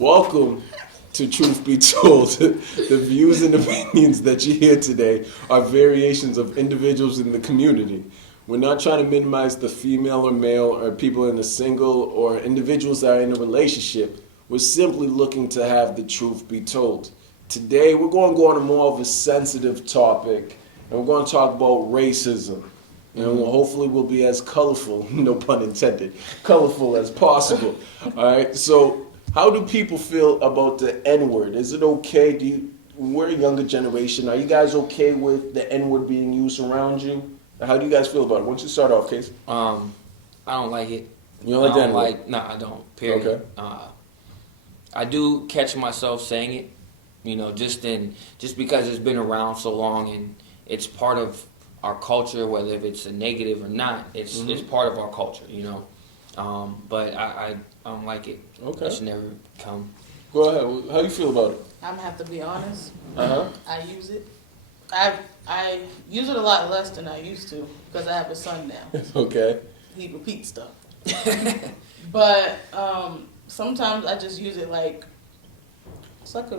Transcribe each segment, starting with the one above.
Welcome to Truth Be Told. The views and opinions that you hear today are variations of individuals in the community. We're not trying to minimize the female or male or people in a single or individuals that are in a relationship. We're simply looking to have the truth be told. Today, we're going to go on a more of a sensitive topic, and we're going to talk about racism. And hopefully we'll be as colorful, no pun intended, colorful as possible. All right, so how do people feel about the N-word? Is it okay? We're a younger generation. Are you guys okay with the N-word being used around you? How do you guys feel about it? Why don't you start off, Case? I don't like it. You don't like the N-word? No, I don't. Period. Okay. I do catch myself saying it, just because it's been around so long and it's part of our culture, whether if it's a negative or not, it's part of our culture, But I don't like it. Okay. It should never come. Go ahead. How you feel about it? I'm gonna have to be honest. Uh-huh. I use it. I use it a lot less than I used to because I have a son now. Okay. He repeats stuff. But sometimes I just use it like it's like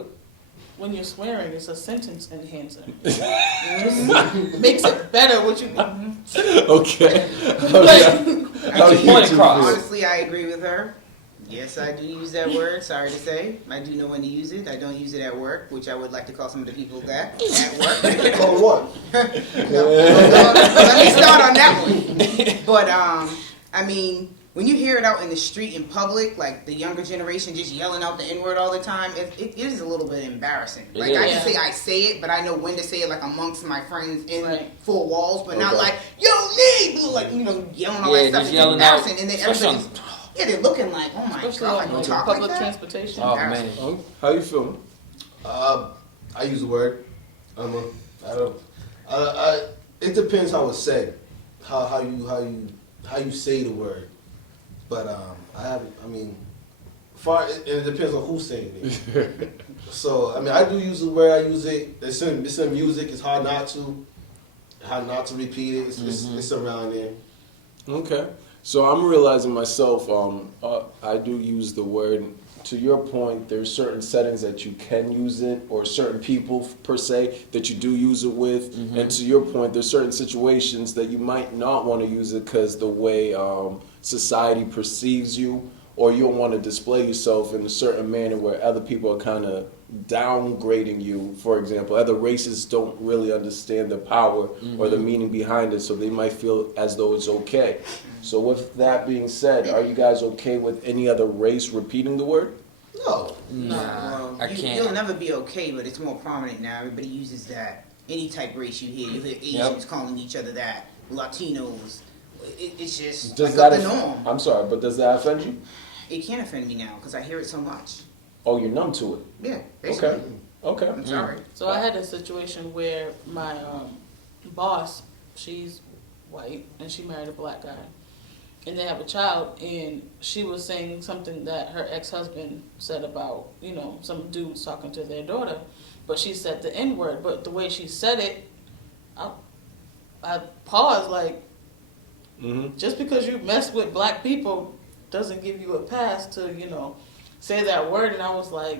when you're swearing, it's a sentence enhancer. It makes it better. What you Okay. Honestly, I agree with her. Yes, I do use that word. Sorry to say. I do know when to use it. I don't use it at work, which I would like to call some of the people that at work. Call what? No. Let me start on that one. But, I mean, when you hear it out in the street in public, like the younger generation just yelling out the N-word all the time, it is a little bit embarrassing. Like, I can say I say it, but I know when to say it, like amongst my friends in four walls, but not like, yo, Lee! Like, yelling all that stuff. It's embarrassing. And then everybody's... Yeah, they're looking like, oh my God, you talk public like that? transportation. Oh, man. How you feeling? I use the word. It depends how it's said, how you say the word. But it depends on who's saying it. So I do use the word. I use it. It's in music. It's hard not to repeat it. It's around there. Okay. So I'm realizing myself, I do use the word. To your point, there's certain settings that you can use it, or certain people per se that you do use it with. And to your point, there's certain situations that you might not want to use it because the way society perceives you, or you don't want to display yourself in a certain manner where other people are kind of downgrading you. For example, other races don't really understand the power or the meaning behind it, so they might feel as though it's okay. So with that being said, are you guys okay with any other race repeating the word? No. Well, I can't. You'll never be okay, but it's more prominent now. Everybody uses that. Any type of race you hear Asians calling each other that, Latinos. It's just the norm. I'm sorry, but does that offend you? It can't offend me now because I hear it so much. Oh, you're numb to it. Yeah, basically. Okay. I'm sorry. So I had a situation where my boss, she's white, and she married a black guy. And they have a child, and she was saying something that her ex-husband said about, some dudes talking to their daughter. But she said the N-word, but the way she said it, I paused like, just because you mess with black people doesn't give you a pass to, say that word. And I was like,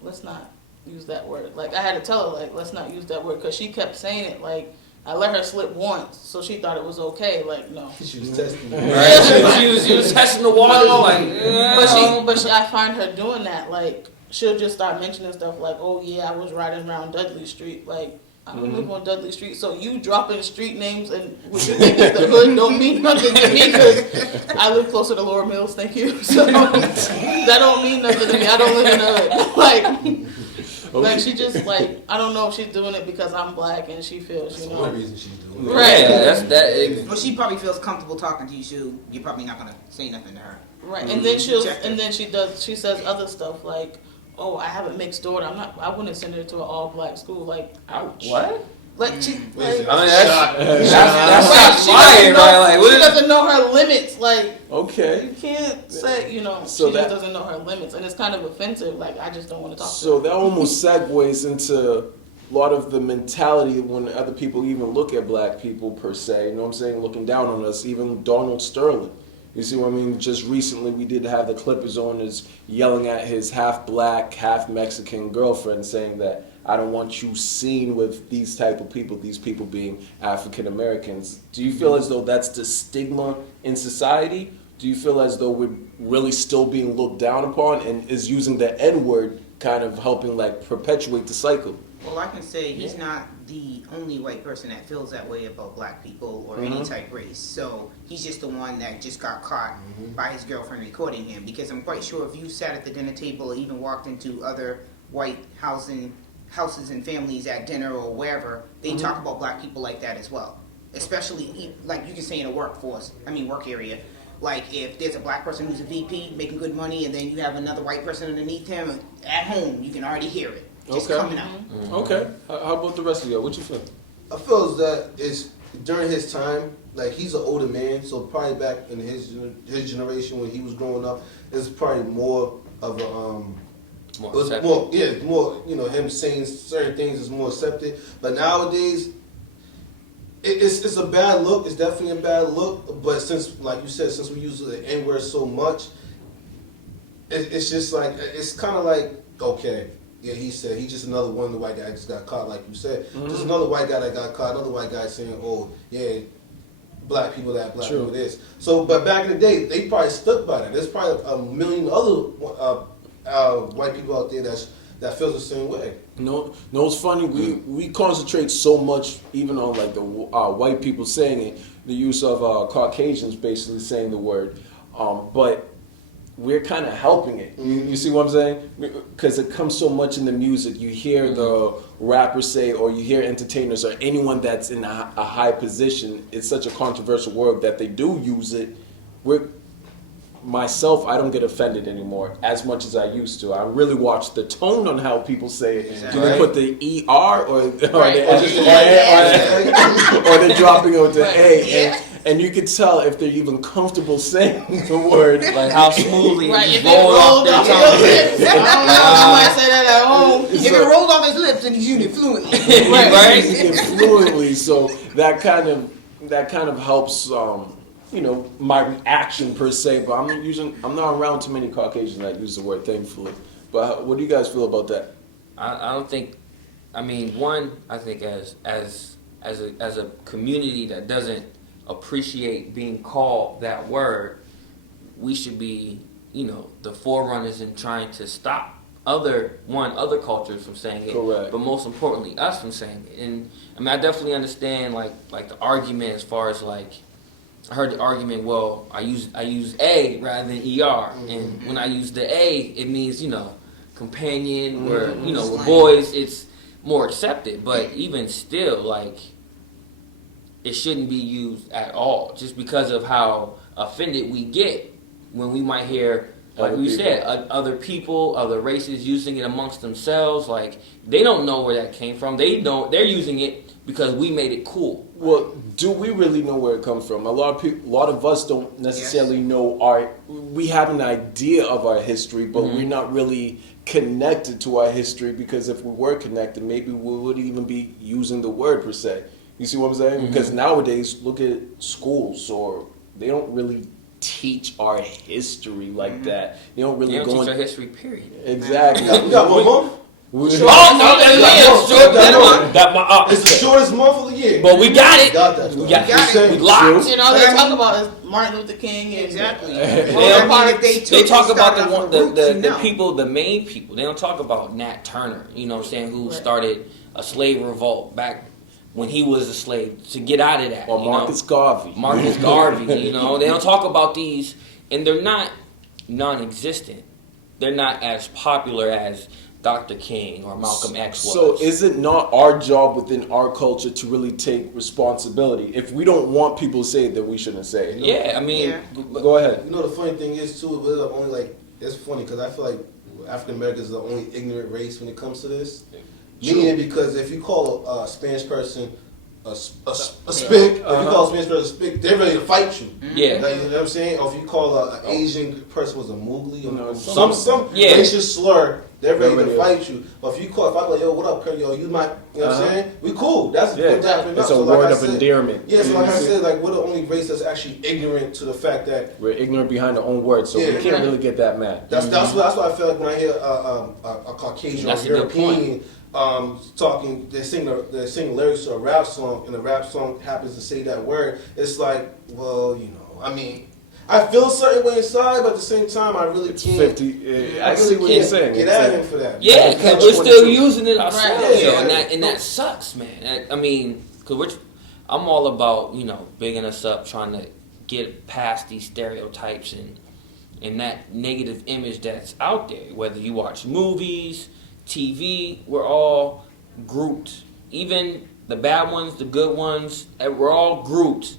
let's not use that word. Like, I had to tell her, like, let's not use that word, because she kept saying it, like, I let her slip once, so she thought it was okay. Like, no. She was testing. Right? she was testing the water, like. But I find her doing that. Like, she'll just start mentioning stuff like, "Oh yeah, I was riding around Dudley Street." Like, I don't live on Dudley Street, so you dropping street names and what you think is the hood don't mean nothing to me, because I live closer to Lower Mills. Thank you. So that don't mean nothing to me. I don't live in the hood. Like she just like, I don't know if she's doing it because I'm black and she feels, That's the only reason she's doing it. Right. Yeah, that's that. Well, she probably feels comfortable talking to you, you're probably not gonna say nothing to her. Right, and then she says other stuff like, "Oh, I have a mixed daughter. I wouldn't send her to an all black school." Like, ouch. What? Like she, Listen, that's she lying, right? Like, she doesn't know her limits. Like, Okay. you can't say, So she just doesn't know her limits, and it's kind of offensive. Like, I just don't want to talk. So that almost segues into a lot of the mentality when other people even look at black people per se. You know what I'm saying? Looking down on us. Even Donald Sterling. You see what I mean? Just recently, we did have the Clippers owners yelling at his half black, half Mexican girlfriend, saying that I don't want you seen with these type of people. These people being African Americans. Do you feel as though that's the stigma in society? Do you feel as though we're really still being looked down upon, and is using the N word kind of helping like perpetuate the cycle? Well, I can say he's not the only white person that feels that way about black people or any type race. So he's just the one that just got caught by his girlfriend recording him. Because I'm quite sure if you sat at the dinner table or even walked into other white houses and families at dinner or wherever, they talk about black people like that as well. Especially, like you can say in a work area. Like if there's a black person who's a VP making good money and then you have another white person underneath him, at home you can already hear it. Just coming out. Okay. How about the rest of y'all? What you feel? I feel as that it's during his time, like he's an older man, so probably back in his generation when he was growing up, it's probably more of a More it was accepted. more him saying certain things is more accepted. But nowadays, it's a bad look. It's definitely a bad look. But since, like you said, since we use the N word so much, it's just like it's kind of like okay. Yeah, he said he's just another one. The white guy just got caught, like you said. Just another white guy that got caught. Another white guy saying, "Oh, yeah, black people that, black people this." So, but back in the day, they probably stuck by that. There's probably a million other white people out there that feels the same way. No, it's funny. We concentrate so much, even on like the white people saying it, the use of Caucasians basically saying the word, but we're kind of helping it. You see what I'm saying? Because it comes so much in the music. You hear the rappers say, or you hear entertainers, or anyone that's in a high position. It's such a controversial word that they do use it. Myself, I don't get offended anymore as much as I used to. I really watch the tone on how people say it. Exactly. Do they put the ER or Right. or they're dropping it with the Right. A? Yeah. And you can tell if they're even comfortable saying the word. Like how smoothly Right, it if just it rolled off rolled their off tongue. his lips, I don't know if I might say that at home. If it rolls off his lips, then he's using it fluently. Right? Using it fluently, so that kind of helps. My reaction per se. But I'm not around too many Caucasians that use the word, thankfully. But what do you guys feel about that? I don't think. I mean, one, I think as a community that doesn't appreciate being called that word, we should be, the forerunners in trying to stop other cultures from saying it. Correct. But most importantly, us from saying it. And I mean, I definitely understand like the argument as far as like. I heard the argument. Well, I use A rather than ER, and when I use the A, it means companion. Where with boys, it's more accepted. But even still, like it shouldn't be used at all, just because of how offended we get when we might hear, like Other we people. said, other people, other races using it amongst themselves. Like they don't know where that came from. They're using it because we made it cool. Well, do we really know where it comes from? A lot of us don't necessarily know we have an idea of our history, but we're not really connected to our history, because if we were connected, maybe we wouldn't even be using the word per se. You see what I'm saying? Because nowadays, look at schools, or they don't really teach our history like that. They don't really They don't go teach our in. history, period. Exactly. We got 1 month. We- It's the shortest month of the year. But we got it. Got that. We stuff. got Got it. it. We locked. They talk about Martin Luther King and Exactly. They Well, I mean, if they They took talk and about started off the with roots, you know. people, the main people. They don't talk about Nat Turner, you know what I'm saying, who Right. started a slave revolt back when he was a slave to get out of that. Or Marcus Garvey. Marcus Garvey, they don't talk about these, and they're not non-existent. They're not as popular as Dr. King or Malcolm X was. So is it not our job within our culture to really take responsibility? If we don't want people to say it, then we shouldn't say it. Yeah, I mean, Yeah. Go ahead. You know the funny thing is too, we're the only it's funny because I feel like African Americans is the only ignorant race when it comes to this. Meaning, because if you call a Spanish person a spick, if you call a Spanish person a spick, they're ready to fight you. Yeah. Like, you know what I'm saying? Or if you call an Asian person was a moogly or No, some yeah. racial slur, They're ready They're to ready fight you. But if you like, yo, what up, Kurt? Yo, you might, you know what I'm Uh-huh. saying? We cool. That's Yeah, what's happening now. it's a So like word I of said- endearment. Yeah, so like I said, like we're the only race that's actually ignorant to the fact that We're ignorant behind our own words, so Yeah. we can't really get that mad. that's what I feel like when I hear a Caucasian That's or a good point. European talking, they sing lyrics to a rap song, and the rap song happens to say that word. It's like, well, you know, I mean, I feel a certain way inside, but at the same time, I really It's can't. 50. I see what you're saying. Get It's at like- him for that. Yeah, because we're still using it ourselves, Right. yo, Yeah. and that sucks, man. I mean, because I'm all about bigging us up, trying to get past these stereotypes and that negative image that's out there. Whether you watch movies, TV, we're all grouped. Even the bad ones, the good ones, we're all grouped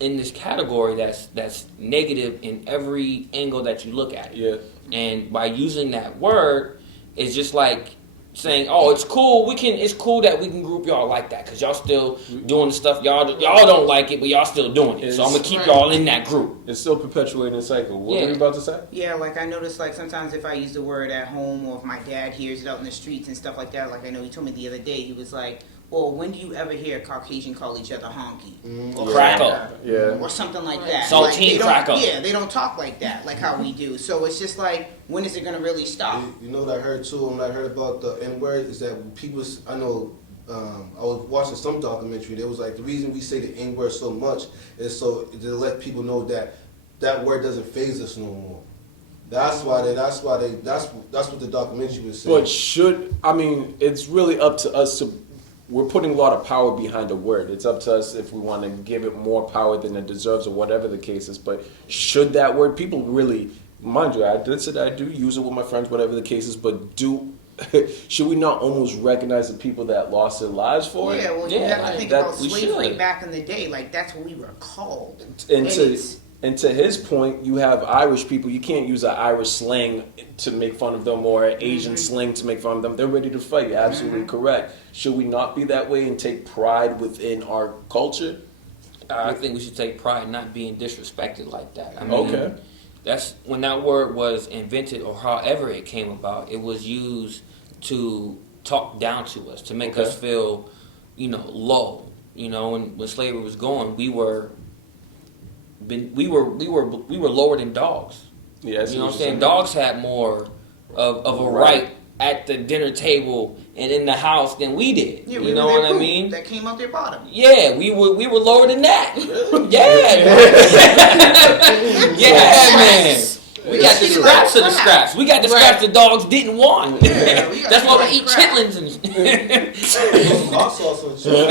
in this category that's negative in every angle that you look at it. Yeah. And by using that word, it's just like saying, "Oh, it's cool. It's cool that we can group y'all like that because y'all still doing the stuff y'all don't like it, but y'all still doing it. So I'm gonna keep Right. y'all in that group." It's still perpetuating a cycle. What Yeah. were you about to say? Yeah, like I noticed, like sometimes if I use the word at home or if my dad hears it out in the streets and stuff like that, like I know he told me the other day, he was like, "Well, when do you ever hear a Caucasian call each other honky or Cracker. cracker Yeah. or something like Right. that?" Saltine like, they don't- cracker. Yeah, they don't talk like that, like how we do. So it's just like, when is it gonna really stop? You know what I heard too, and I heard about the N word is that people. I know. I was watching some documentary. There was like the reason we say the N word so much is so to let people know that that word doesn't phase us no more. That's what the documentary was saying. But it's really up to us to. We're putting a lot of power behind a word. It's up to us if we want to give it more power than it deserves or whatever the case is. But should that word, people really, mind you, I do use it with my friends, whatever the case is, but should we not almost recognize the people that lost their lives for it? Yeah, well, you Yeah, have like to think that about we slavery should. back in the day. Like that's what we were called. And it's- to his point, you have Irish people. You can't use an Irish slang to make fun of them or an Asian slang to make fun of them. They're ready to fight. You're absolutely correct. Should we not be that way and take pride within our culture? I think we should take pride in not being disrespected like that. I mean, Okay. that's when that word was invented or however it came about. It was used to talk down to us, to make Okay. us feel, low. When slavery was going, we were lower than dogs. Yeah, I see You know what I'm you're saying? Dogs had more of a right at the dinner table and in the house than we did. Yeah, You we know were what their I poop mean? That came out their bottom. Yeah, we were lower than that. Yeah, man. We got the scraps of the scraps. We got the scraps the dogs didn't want. Yeah, we got That's why the we eat crap. chitlins and hot sauce and shit.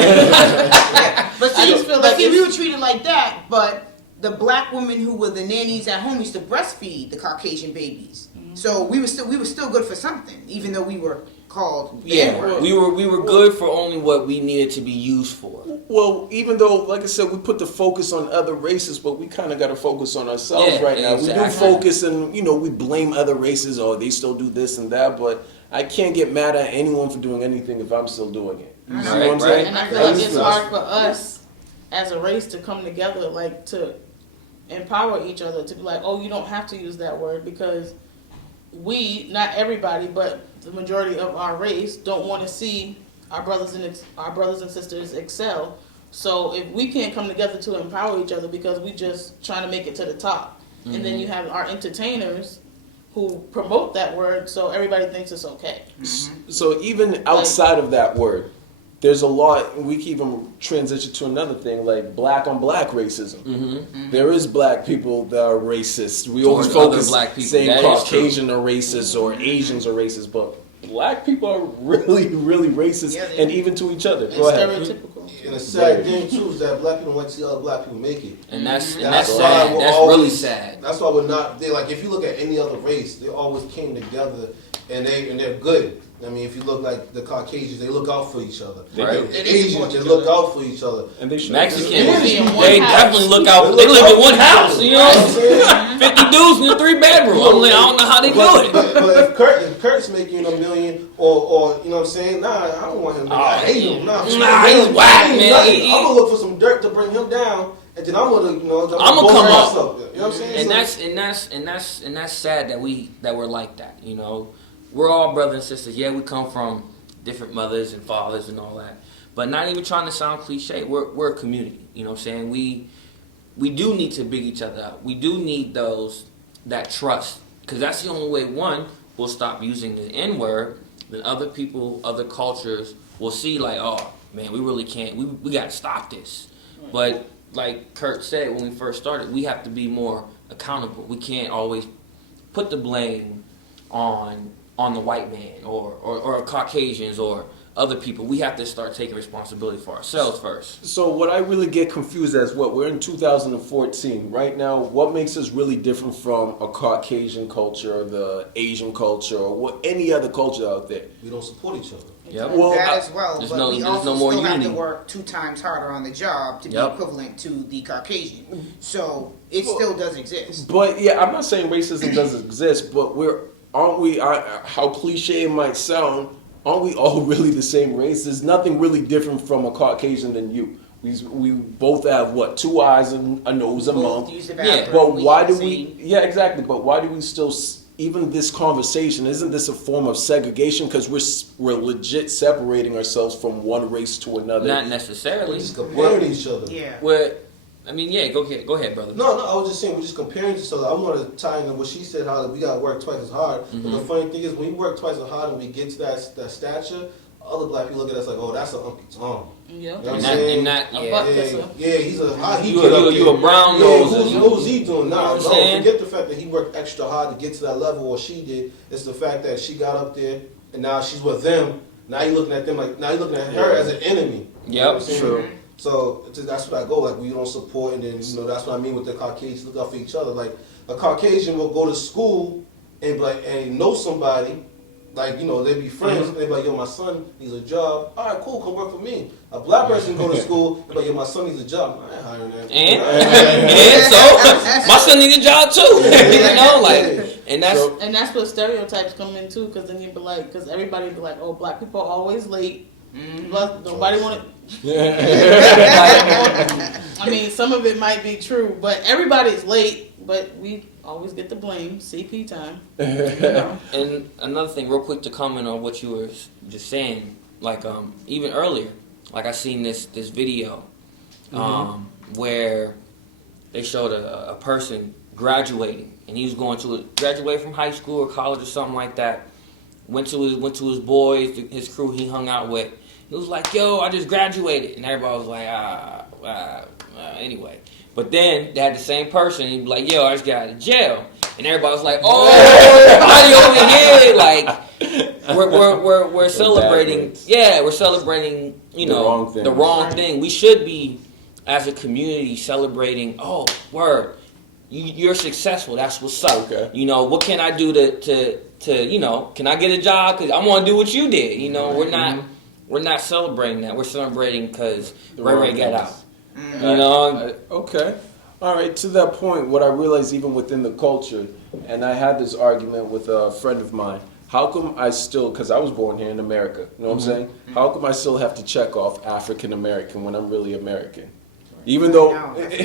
But I see, just feel like we it's- were treated like that, but the black women who were the nannies at home used to breastfeed the Caucasian babies. So we were still good for something, even though we were called the yeah, N-word. we were good for only what we needed to be used for. Well, even though, like I said, we put the focus on other races, but we kind of got to focus on ourselves Yeah, right now. We do exactly. focus and, we blame other races, or they still do this and that, but I can't get mad at anyone for doing anything if I'm still doing it. You see what I'm Right, saying? And I feel At like least it's for hard us. for us as a race to come together, like to empower each other to be like, oh, you don't have to use that word because we, not everybody, but the majority of our race don't want to see our brothers and sisters excel. So if we can't come together to empower each other because we just trying to make it to the top, and then you have our entertainers who promote that word, so everybody thinks it's okay. So even outside of that word, there's a lot. We can even transition to another thing, like black on black racism. Mm-hmm. There is black people that are racist. We Towards always focus other black people. saying That is Caucasian are racist or Asians are racist, but black people are really, really racist, Yeah, they and are. even to each other. It's Go ahead. stereotypical. And the sad thing too is that black people don't like to see other black people make it. And that's That's why sad. we're That's always- really sad. That's why we're not. They like if you look at any other race, they always came together and they're good. I mean, if you look like the Caucasians, they look out for each other. They Right. do. The Asians, they look out for each other. And they should. Mexicans, They live in one they house. definitely look out. They They look live in out one for house, each you other. know? You know what I'm saying? 50 dudes in a 3-bedroom. I'm like, I don't know how they do it. But if Kurt's making $1 million, or you know what I'm saying, nah, I don't want him. To I hate him. Nah, he's whack, man. I'm gonna look for some dirt to bring him down, and then I'm gonna, I'ma blow come his ass up. You know what I'm saying? And that's sad that we're like that, you know. we're all brothers and sisters. Yeah, we come from different mothers and fathers and all that. But not even trying to sound cliche. We're a community. You know what I'm saying? We do need to big each other up. We do need that trust. Because that's the only way, one, we'll stop using the N-word. Then other people, other cultures will see like, oh, man, we really can't. We got to stop this. But like Kurt said when we first started, we have to be more accountable. We can't always put the blame on the white man or Caucasians or other people. We have to start taking responsibility for ourselves first. So what I really get confused as we're in 2014 right now. What makes us really different from a Caucasian culture, or the Asian culture, or any other culture out there? We don't support each other. Yep. Well, that I- as well, there's but no- we there's also no more still have unity. to work 2 times harder on the job to Yep. be equivalent to the Caucasian. So it still does exist. But yeah, I'm not saying racism doesn't exist, but aren't we? How cliche it might sound, aren't we all really the same race? There's nothing really different from a Caucasian than you. We both have what, 2 eyes and a nose, a Both mouth. use the Yeah, bathroom. But why eat do the we? same. Yeah, exactly. But why do we still? Even this conversation, isn't this a form of segregation? Because we're legit separating ourselves from one race to another. Not We necessarily. just comparing each other. Yeah. I mean, yeah, go ahead, brother. No, I was just saying we're just comparing each other. I want to tie into what she said, how we got to work twice as hard. But the funny thing is, when we work twice as hard and we get to that stature, other black people look at us like, oh, that's an Uncle Tom. Yeah. You know what And I'm not, saying? and not, A yeah. buck- Yeah, he's how he You get a- up you there. a brown Yeah, nose. who's he doing? You know Nah, what I'm no, saying? forget the fact that he worked extra hard to get to that level, or she did. It's the fact that she got up there and now she's with them. Now you looking at them like, now you looking at her as an enemy. You know what I'm saying? True. So that's what I go, like we don't support, and then that's what I mean with the Caucasians look out for each other. Like a Caucasian will go to school and be like, and know somebody, like they be friends. And they be like, yo, my son needs a job. All right, cool, come work for me. A black person go to school, they be like, yo, my son needs a job. I ain't hiring that. And so my son needs a job too. And that's So- And that's what stereotypes come in too, because then you'd be like, because everybody be like, oh, black people are always late. But nobody want to. I mean, some of it might be true, but everybody's late. But we always get the blame. CP time. And another thing, real quick, to comment on what you were just saying, like even earlier, like I seen this video where they showed a person graduating, and he was going to graduate from high school or college or something like that. Went to his boys, his crew he hung out with. He was like, "Yo, I just graduated," and everybody was like, anyway. But then they had the same person. He'd be like, "Yo, I just got out of jail," and everybody was like, "Oh, everybody over here!" Like we're celebrating. backwards. Yeah, we're celebrating. The wrong thing. We should be, as a community, celebrating. Oh, word. You're successful. That's what's up. Okay. What can I do to can I get a job? Because I want to do what you did. We're not celebrating that. We're celebrating because Ray Ray got out. Okay. All right. To that point, what I realized even within the culture, and I had this argument with a friend of mine. How come I still, because I was born here in America, you know what I'm saying? How come I still have to check off African American when I'm really American? Even though that's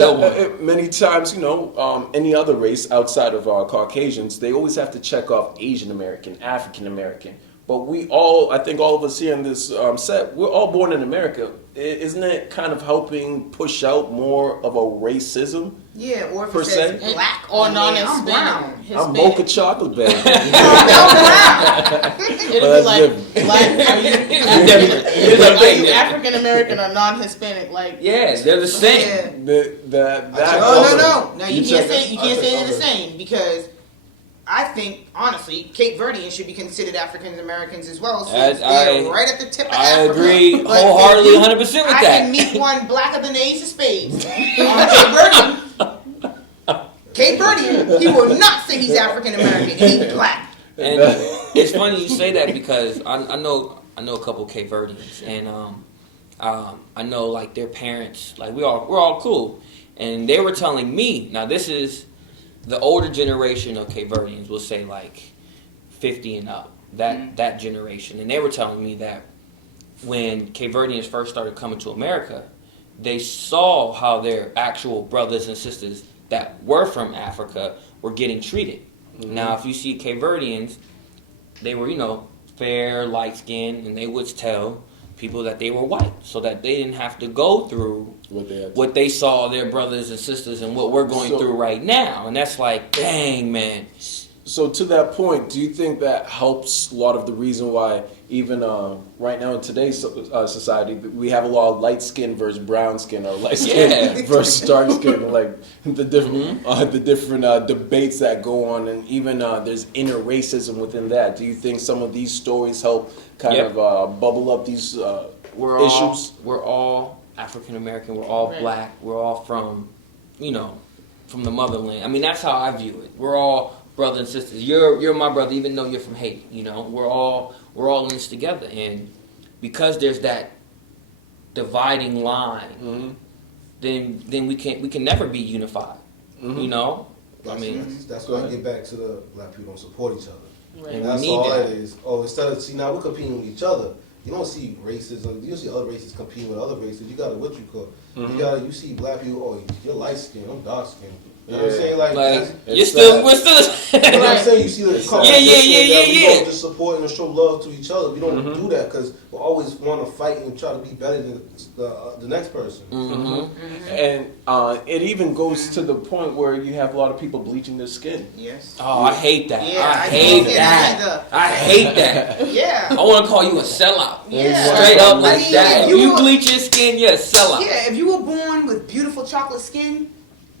a good many times, any other race outside of Caucasians, they always have to check off Asian American, African American. But I think all of us here in this set, we're all born in America. Isn't it kind of helping push out more of a racism? Yeah, or if Per it says se? black Or on there, I'm brown. non-Hispanic. I'm mocha chocolate baby. It'll Well, be like, that's black, are you African American or non-Hispanic? Like, Yeah, they're the same. No, you check can't say they're the same, because I think honestly Cape Verdeans should be considered African Americans as well. Since they're right at the tip of I Africa. agree But wholeheartedly, if you- 100% with I that. can meet one blacker than the Ace of Spades on Cape Verdean. Cape Verdean, he will not say he's African American. He's black. And it's funny you say that because I know a couple Cape Verdeans, and I know like their parents, like we're all cool, and they were telling me, now this is the older generation of Cape Verdeans, will say like 50 and up, that generation, and they were telling me that when Cape Verdeans first started coming to America, they saw how their actual brothers and sisters that were from Africa were getting treated. Now, if you see Cape Verdeans, they were, fair, light skinned, and they would tell people that they were white so that they didn't have to go through what they saw their brothers and sisters and what we're going through right now. And that's like, dang, man. So to that point, do you think that helps a lot of the reason why even right now in today's society we have a lot of light skin versus brown skin or light skin versus dark skin, like the different debates that go on, and even there's inner racism within that. Do you think some of these stories help kind of bubble up these issues? We're all African American. We're all black. We're all from the motherland. I mean, that's how I view it. We're all brothers and sisters. You're my brother, even though you're from Haiti. We're all in this together, and because there's that dividing line, then we can never be unified. That's why I get back to the black people don't support each other. Right. And that's all it is. Instead of now we're competing with each other. You don't see racism. You don't see other races competing with other races. You got what you call. You see black people. Oh, you're light skinned. I'm dark skinned. You know what I'm saying? Like we're still. You know what I'm saying? You see the we don't just support and show love to each other. We don't do that because we always want to fight and try to be better than the next person. And it even goes to the point where you have a lot of people bleaching their skin. Yes. Oh, I hate that. Yeah, I hate that. I hate that. Yeah. I want to call you a sellout. Yeah. Straight up like I mean, that. if If you were- bleach your skin, you're a sellout. Yeah, if you were born with beautiful chocolate skin,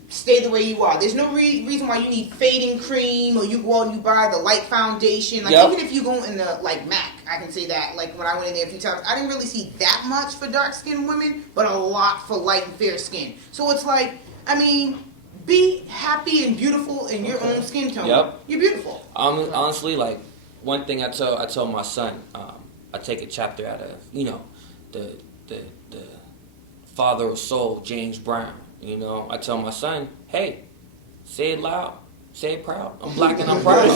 stay the way you are. There's no reason why you need fading cream or you go out and you buy the light foundation. Like even if you go in the MAC, I can say that. Like when I went in there a few times, I didn't really see that much for dark skinned women, but a lot for light and fair skin. So it's like, I mean, be happy and beautiful in your own skin tone. Yep. You're beautiful. Honestly, like one thing I tell my son, I take a chapter out of the father of soul, James Brown. I tell my son, hey, say it loud, say it proud. I'm black and I'm proud.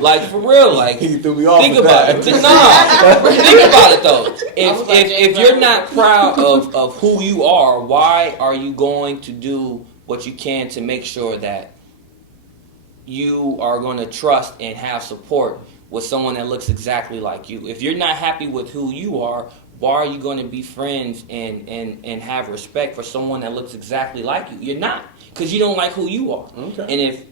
Like for real, like He threw me off think with about that. it. No, think about it though. If you're Brown. not proud of who you are, why are you going to do what you can to make sure that you are going to trust and have support with someone that looks exactly like you? If you're not happy with who you are, why are you going to be friends and have respect for someone that looks exactly like you? You're not, because you don't like who you are. Okay. And if,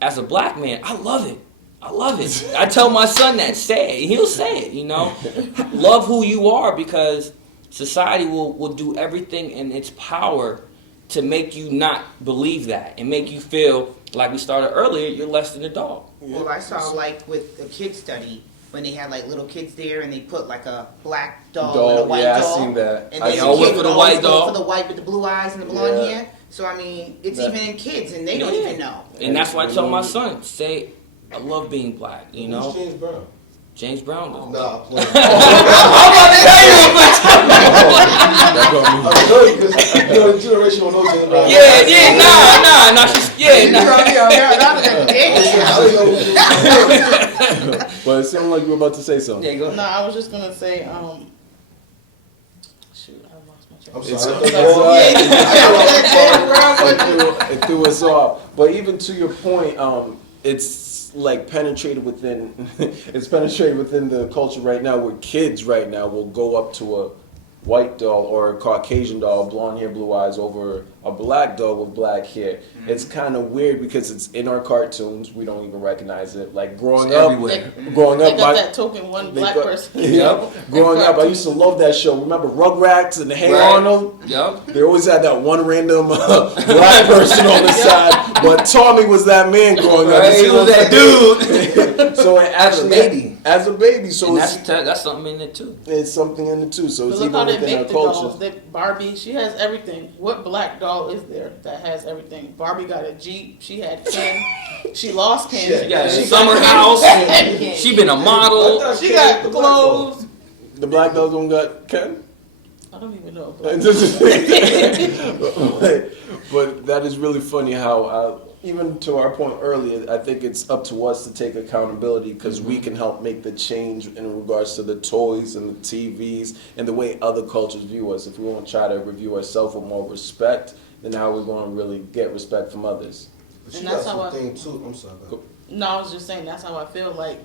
as a black man, I love it. I tell my son that, say it. He'll say it, Love who you are, because society will do everything in its power to make you not believe that and make you feel like we started earlier, you're less than a dog. Well, I saw with the kid study when they had little kids there and they put a black dog and a white dog. I seen that. And I then saw the went kid for would the always white go dog. for the white with the blue eyes and the blonde Yeah. hair. So I mean, it's That- even in kids and they don't Yeah. even know. And that's why I tell my son, say, I love being black, Who's James Brown? James Brown. Though. Nah, I'm playing. I'm about to tell you, I'm telling you because the generation will know James Brown. nah, she's, But it sounded like you were about to say something. Yeah, go No, ahead. I was just gonna say, shoot, I lost my train. I'm It's- sorry. It threw us off. But even to your point, it's penetrated within. It's penetrated within the culture right now, where kids right now will go up to a white doll or a Caucasian doll, blonde hair, blue eyes, over a black doll with black hair. It's kind of weird because it's in our cartoons. We don't even recognize it. Like growing It's up, everywhere. growing They up, got my- that token one they black got- person. Yep. Growing up, I used to love that show. Remember Rugrats and Hey Right. Arnold? Yup. They always had that one random black person on the side, but Tommy was that man growing up. Right, he was that dude. So it actually, as a baby, so And it's, that's something in it too. it's something in it too. So But it's look even how they within our make the culture. dolls. That Barbie, she has everything. What black doll is there that has everything? Barbie got a Jeep. She had Ken. She lost Ken. She got a She summer Ken. house. She been a model. She got clothes. The black dolls don't got Ken. I don't even know. But that is really funny how, even to our point earlier, I think it's up to us to take accountability because we can help make the change in regards to the toys and the TVs and the way other cultures view us. If we want to try to review ourselves with more respect, then how are we going to really get respect from others? But you And got that's how something too. I'm sorry. Go. No, I was just saying that's how I feel. Like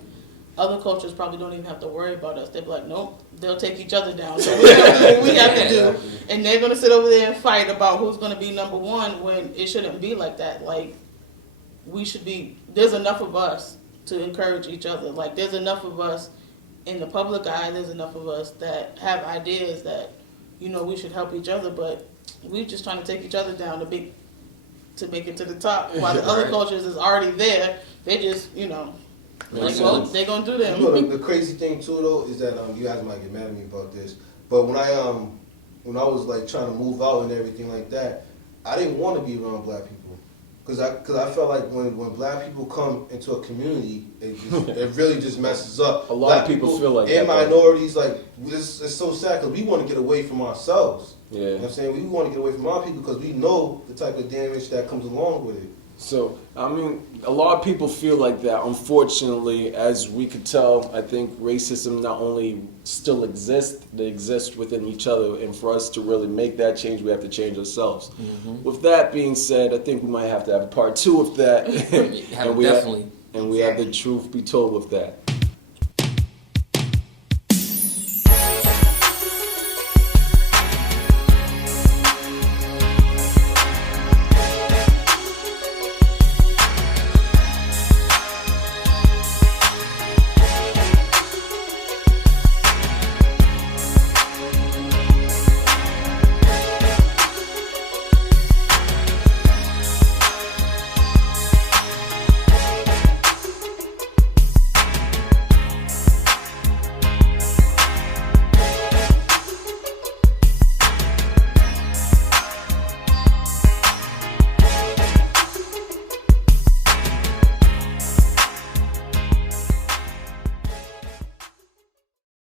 other cultures probably don't even have to worry about us. They'll be like, nope, they'll take each other down. So we have to do what we have to do, and they're gonna sit over there and fight about who's gonna be number one when it shouldn't be like that. Like we should be. There's enough of us to encourage each other. Like there's enough of us in the public eye. There's enough of us that have ideas that we should help each other, but we're just trying to take each other down to make it to the top. While the other Right. cultures is already there, they just Makes they're gonna do them. You know, the crazy thing too though is that you guys might get mad at me about this, but when I was like trying to move out and everything like that, I didn't want to be around black people because I felt like when black people come into a community, it really just messes up. A lot Black of people feel like and that, though. minorities like it's so sad because we want to get away from ourselves. Yeah. You know what I'm saying? We want to get away from our people because we know the type of damage that comes along with it. So, I mean, a lot of people feel like that. Unfortunately, as we could tell, I think racism not only still exists, they exist within each other. And for us to really make that change, we have to change ourselves. With that being said, I think we might have to have a part 2 of that. Definitely. And we have the truth be told with that.